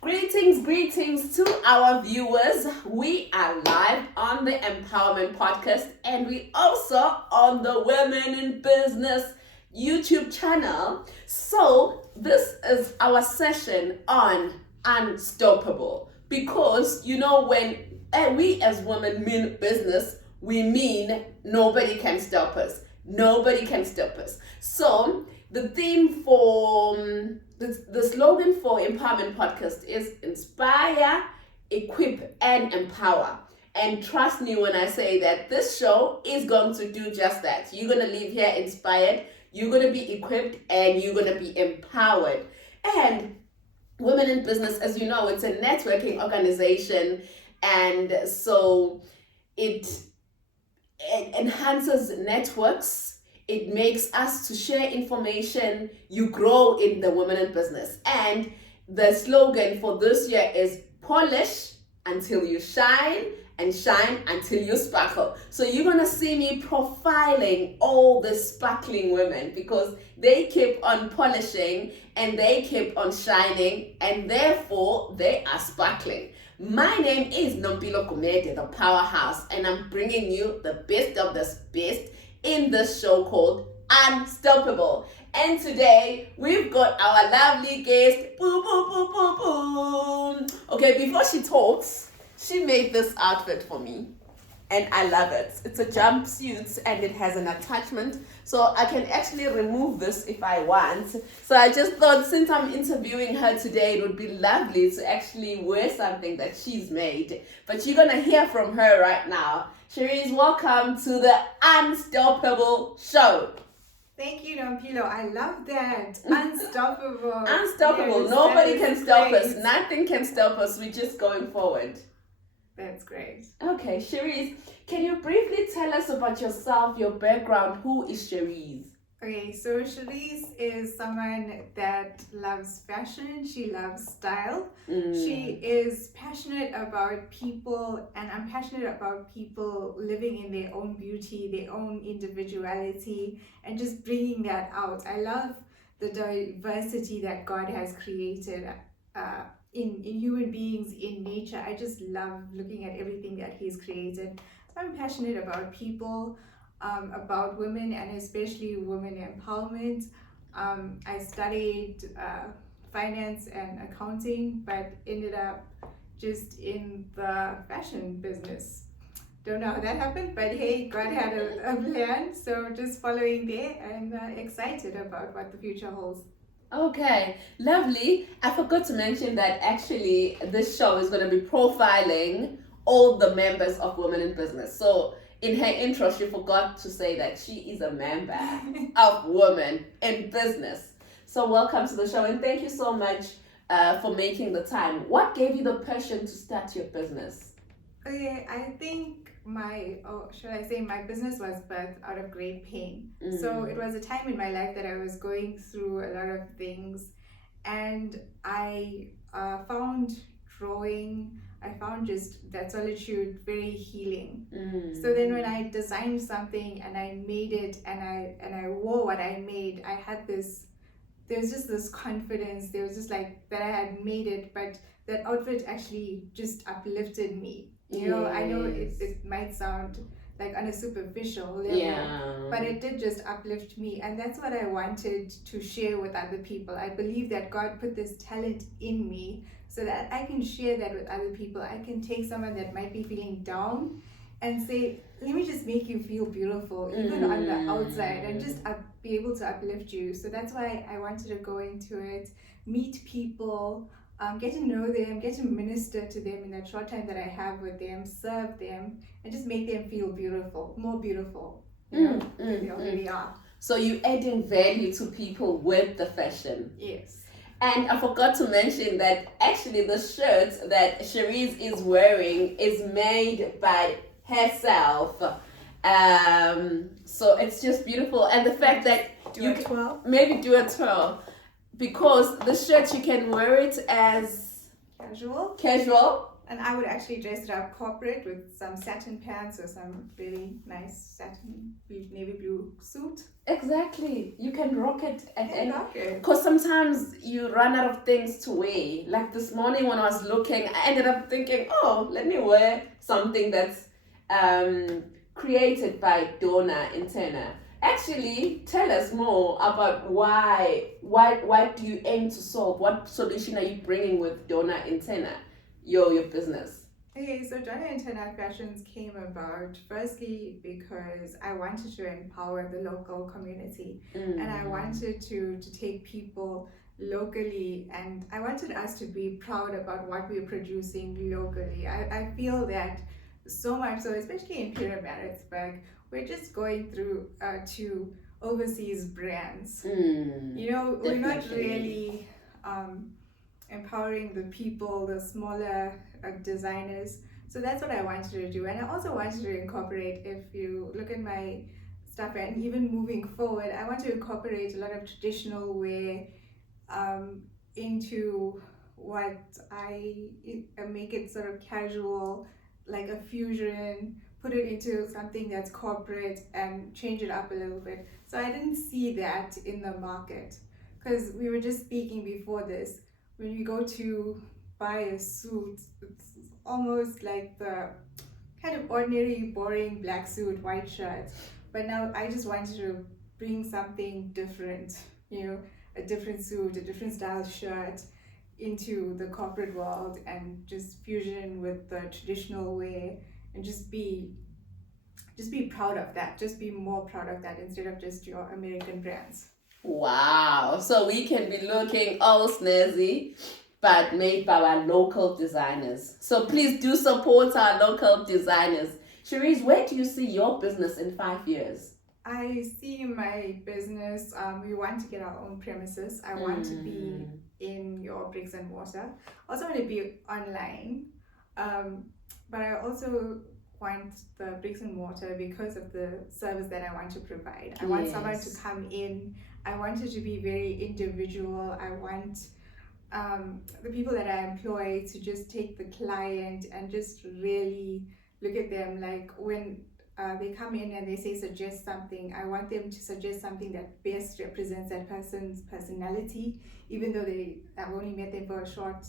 Greetings to our viewers. We are live on the Empowerment Podcast and we also on the Women in Business YouTube channel. So this is our session on Unstoppable, because when we as women mean business, we mean nobody can stop us. Nobody can stop us. So the theme for the slogan for Empowerment Podcast is inspire, equip, and empower. And trust me when I say that this show is going to do just that. You're going to leave here inspired, you're going to be equipped, and you're going to be empowered. And Women in Business, as you know, it's a networking organization. And so it enhances networks. It makes us to share information. You grow in the Women in Business. And the slogan for this year is polish until you shine and shine until you sparkle. So you're going to see me profiling all the sparkling women because they keep on polishing and they keep on shining and therefore they are sparkling. My name is Nompilo Kumede, the powerhouse, and I'm bringing you the best of the best in this show called Unstoppable. And today we've got our lovely guest. Boom, boom, boom, boom, boom. Okay, before she talks, she made this outfit for me and I love it. It's a jumpsuit and it has an attachment, so I can actually remove this if I want. So I just thought, since I'm interviewing her today, it would be lovely to actually wear something that she's made. But you're gonna hear from her right now. Cherrise, welcome to the Unstoppable Show. Thank you, Nompilo. I love that. Unstoppable. Unstoppable. Yes, nobody can stop great. us. Nothing can stop us. We're just going forward. That's great. Okay, Cherrise, can you briefly tell us about yourself, your background? Who is Cherrise? Okay, so Cherrise is someone that loves fashion. She loves style. She is passionate about people, and I'm passionate about people living in their own beauty, their own individuality, and just bringing that out. I love the diversity that God has created in human beings, in nature. I just love looking at everything that He's created. So I'm passionate about people, about women, and especially women empowerment. I studied finance and accounting, but ended up just in the fashion business. Don't know how that happened, but hey, God had a plan, so just following there and excited about what the future holds. Okay, lovely. I forgot to mention that actually this show is going to be profiling all the members of Women in Business. So in her intro, she forgot to say that she is a member of Women in Business. So welcome to the show and thank you so much for making the time. What gave you the passion to start your business? Okay, I think my business was birthed out of great pain. So it was a time in my life that I was going through a lot of things, and I found drawing, I found just that solitude very healing. So then when I designed something and I made it and I wore what I made, I had this, there was just this confidence, there was just like that I had made it, but that outfit actually just uplifted me. You know, I know it might sound like on a superficial level, but it did just uplift me, and that's what I wanted to share with other people. I believe that God put this talent in me so that I can share that with other people. I can take someone that might be feeling down and say, let me just make you feel beautiful, even on the outside, and just be able to uplift you. So that's why I wanted to go into it, meet people, get to know them, get to minister to them in that short time that I have with them, serve them, and just make them feel beautiful, more beautiful, than they already are. So you're adding value to people with the fashion. Yes. And I forgot to mention that actually the shirt that Cherrise is wearing is made by herself. So it's just beautiful. And the fact that you can maybe do a twirl, because the shirt you can wear it as casual, And I would actually dress it up corporate with some satin pants or some really nice satin navy blue suit. Exactly. You can rock it at And any. rock it. Because sometimes you run out of things to wear. Like this morning when I was looking, I ended up thinking, oh, let me wear something that's created by Donna Interna. Actually, tell us more about why do you aim to solve? What solution are you bringing with Donna Interna, your business? Okay, so Donna Interna Fashions came about firstly because I wanted to empower the local community, and I wanted to take people locally, and I wanted us to be proud about what we're producing locally. I feel that so much so, especially in Pietermaritzburg, we're just going through to overseas brands. You know, we're not Definitely. really empowering the people, the smaller designers. So that's what I wanted to do. And I also wanted to incorporate, if you look at my stuff, and even moving forward, I want to incorporate a lot of traditional wear into what I make it sort of casual, like a fusion, put it into something that's corporate and change it up a little bit. So I didn't see that in the market, because we were just speaking before this. When you go to buy a suit, it's almost like the kind of ordinary, boring black suit, white shirt. But now I just wanted to bring something different, you know, a different suit, a different style shirt into the corporate world, and just fusion with the traditional way, and just be proud of that, just be more proud of that instead of just your American brands. Wow. So we can be looking all snazzy, but made by our local designers. So please do support our local designers. Cherrise, where do you see your business in 5 years? I see my business, we want to get our own premises. I want to be in your bricks and mortar. I also want to be online. But I also want the bricks and mortar because of the service that I want to provide. I want someone to come in. I want it to be very individual. I want the people that I employ to just take the client and just really look at them, like when they come in and they say suggest something, I want them to suggest something that best represents that person's personality, even though I've only met them for a short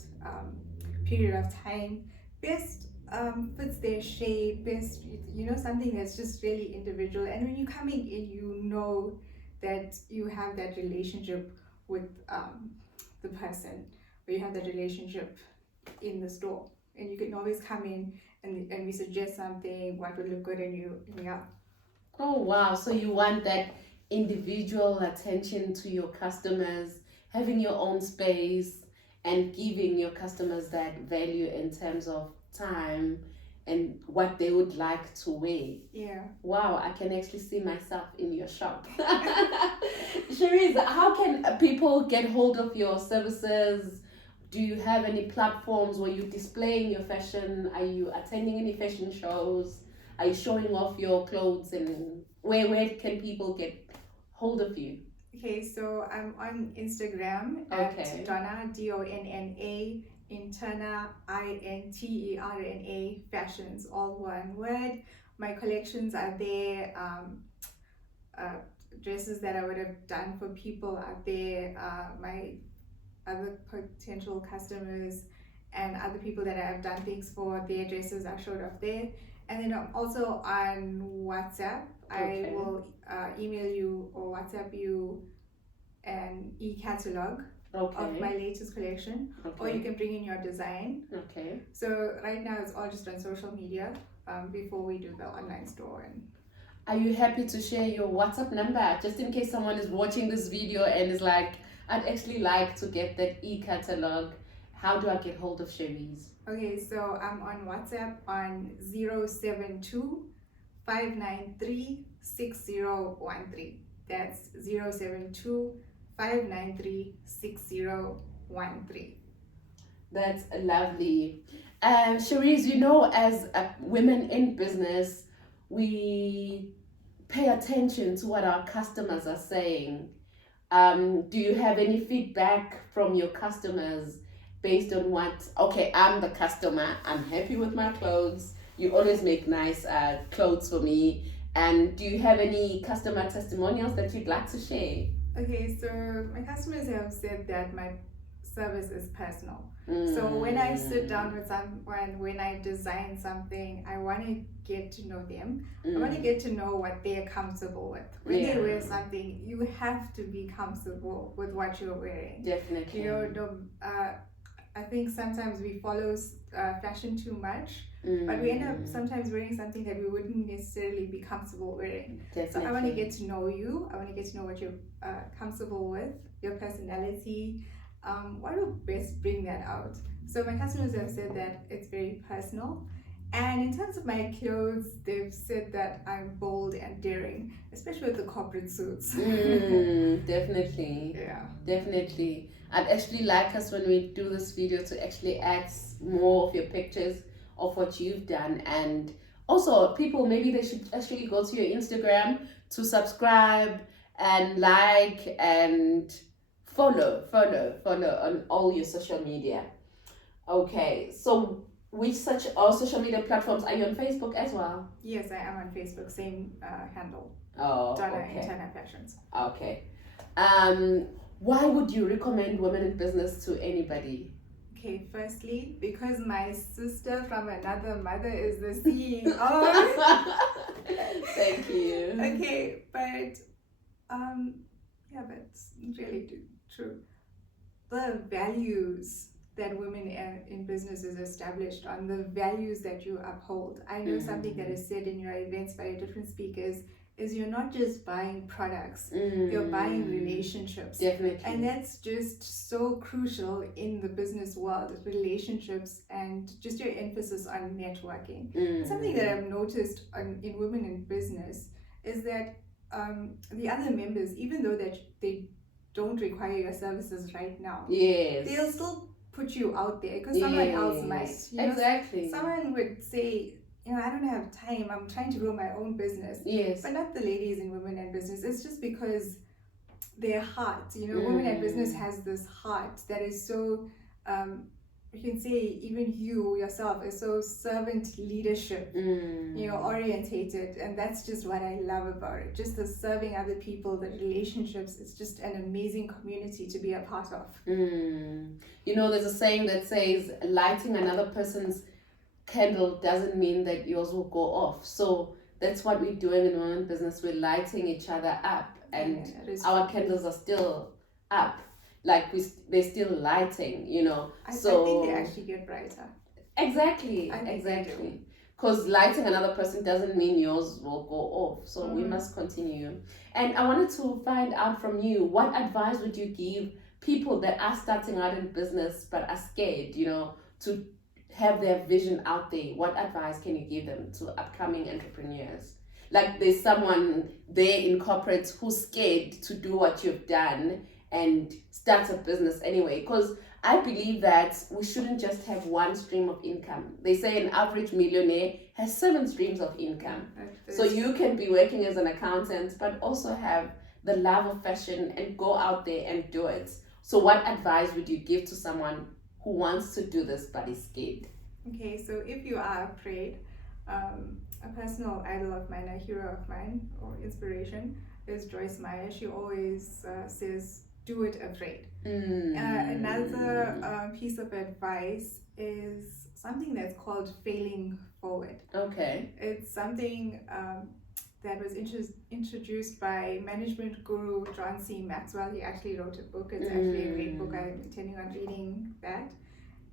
period of time. Best fits their shape, best, you know, something that's just really individual. And when you're coming in, you know that you have that relationship with the person, where you have that relationship in the store, and you can always come in and we suggest something, what would look good in you, yeah. Oh, wow. So you want that individual attention to your customers, having your own space, and giving your customers that value in terms of time and what they would like to wear. Yeah. Wow, I can actually see myself in your shop. Cherrise, how can people get hold of your services? Do you have any platforms where you're displaying your fashion? Are you attending any fashion shows? Are you showing off your clothes? And where can people get hold of you? Okay, so I'm on Instagram at Donna, Donna Interna Interna Fashions, all one word. My collections are there. Dresses that I would have done for people are there. My other potential customers and other people that I have done things for, their dresses are showed off there. And then I'm also on WhatsApp. I will email you or WhatsApp you an e-catalog of my latest collection, or you can bring in your design. So right now it's all just on social media before we do the online store. And are you happy to share your WhatsApp number, just in case someone is watching this video and is like, I'd actually like to get that e-catalog? How do I get hold of Cherrise? Okay, so I'm on WhatsApp on 072 593 6013. That's 072 593 6013. That's lovely. Cherrise, you know, as women in business, we pay attention to what our customers are saying. Do you have any feedback from your customers based on what, okay, I'm the customer, I'm happy with my clothes, you always make nice clothes for me. And do you have any customer testimonials that you'd like to share? Okay, so my customers have said that my service is personal. So when I sit down with someone, when I design something, I want to get to know them. I want to get to know what they're comfortable with. When they wear something, you have to be comfortable with what you're wearing. Definitely. You know, I think sometimes we follow fashion too much, but we end up sometimes wearing something that we wouldn't necessarily be comfortable wearing. Definitely. So I want to get to know you. I want to get to know what you're comfortable with, your personality. What will best bring that out? So my customers have said that it's very personal. And in terms of my clothes, they've said that I'm bold and daring, especially with the corporate suits. Definitely. Yeah. Definitely. I'd actually like us when we do this video to actually add more of your pictures of what you've done. And also, people, maybe they should actually go to your Instagram to subscribe and like and follow on all your social media. Okay, so which such all social media platforms are you on? Facebook as well? Yes, I am on Facebook, same handle. Oh, Donna okay. Interna Fashion. Okay. Why would you recommend women in business to anybody? Okay, firstly, because my sister from another mother is the CEO. Thank you. Okay, but yeah, that's really true. The values that women in business is established on, the values that you uphold. I know something that is said in your events by different speakers is you're not just buying products, you're buying relationships. Definitely. And that's just so crucial in the business world, relationships and just your emphasis on networking. Something that I've noticed in women in business is that the other members, even though that they don't require your services right now, they'll still put you out there because someone else might. You know, exactly. Someone would say, I don't have time, I'm trying to grow my own business. Yes. But not the ladies in women in business. It's just because their heart, women in business has this heart that is so, you can say even you yourself is so servant leadership, orientated. And that's just what I love about it. Just the serving other people, the relationships. It's just an amazing community to be a part of. There's a saying that says lighting another person's candle doesn't mean that yours will go off. So that's what we're doing in women business. We're lighting each other up, and our candles are still up. Like they're still lighting, I think they actually get brighter. Exactly. Because lighting another person doesn't mean yours will go off. So we must continue. And I wanted to find out from you, what advice would you give people that are starting out in business but are scared, to have their vision out there? What advice can you give them to upcoming entrepreneurs? Like there's someone there in corporate who's scared to do what you've done and start a business anyway. Because I believe that we shouldn't just have one stream of income. They say an average millionaire has 7 streams of income. So you can be working as an accountant but also have the love of fashion and go out there and do it. So what advice would you give to someone who wants to do this but is scared? Okay, so if you are afraid, a personal idol of mine, a hero of mine or inspiration is Joyce Meyer. She always says, do it afraid. Another piece of advice is something that's called failing forward. Okay. It's something that was introduced by management guru John C. Maxwell. He actually wrote a book. It's actually a great book. I'm intending on reading that.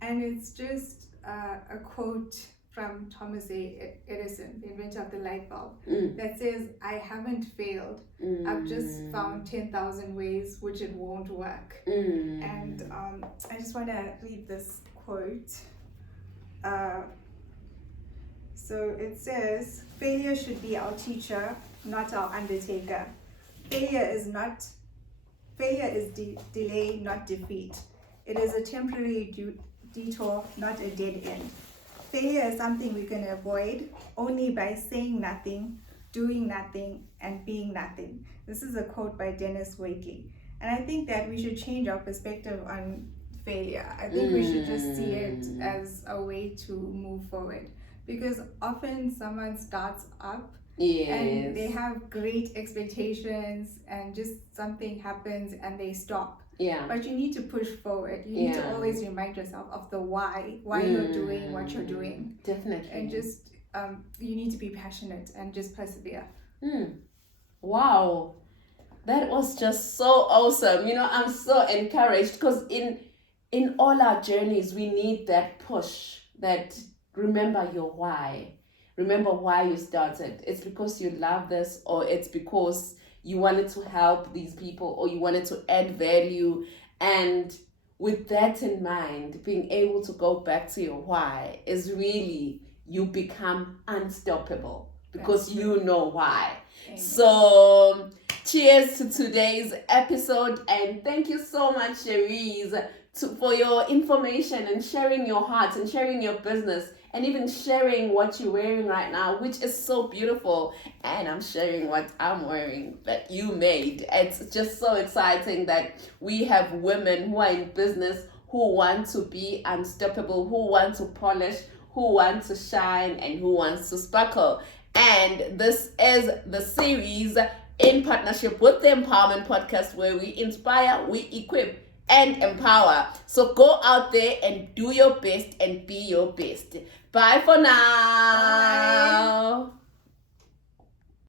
And it's just a quote from Thomas Edison, the inventor of the light bulb, that says, I haven't failed. I've just found 10,000 ways which it won't work. And I just want to read this quote. So it says, failure should be our teacher, not our undertaker. Failure is delay, not defeat. It is a temporary detour, not a dead end. Failure is something we can avoid only by saying nothing, doing nothing, and being nothing. This is a quote by Dennis Wakely. And I think that we should change our perspective on failure. I think we should just see it as a way to move forward, because often someone starts up and they have great expectations and just something happens and they stop. Yeah. But you need to push forward. You need to always remind yourself of the why you're doing what you're doing. Definitely. And just you need to be passionate and just persevere. Wow. That was just so awesome. I'm so encouraged, because in all our journeys, we need that push, that remember your why. Remember why you started. It's because you love this, or it's because you wanted to help these people, or you wanted to add value. And with that in mind, being able to go back to your why is really, you become unstoppable because you know why. Amen. So cheers to today's episode, and thank you so much, Cherrise, for your information and sharing your heart and sharing your business, and even sharing what you're wearing right now, which is so beautiful. And I'm sharing what I'm wearing that you made. It's just so exciting that we have women who are in business, who want to be unstoppable, who want to polish, who want to shine, and who wants to sparkle. And this is the series in partnership with the Empowerment Podcast, where we inspire, we equip, and empower. So go out there and do your best and be your best. Bye for now. Bye.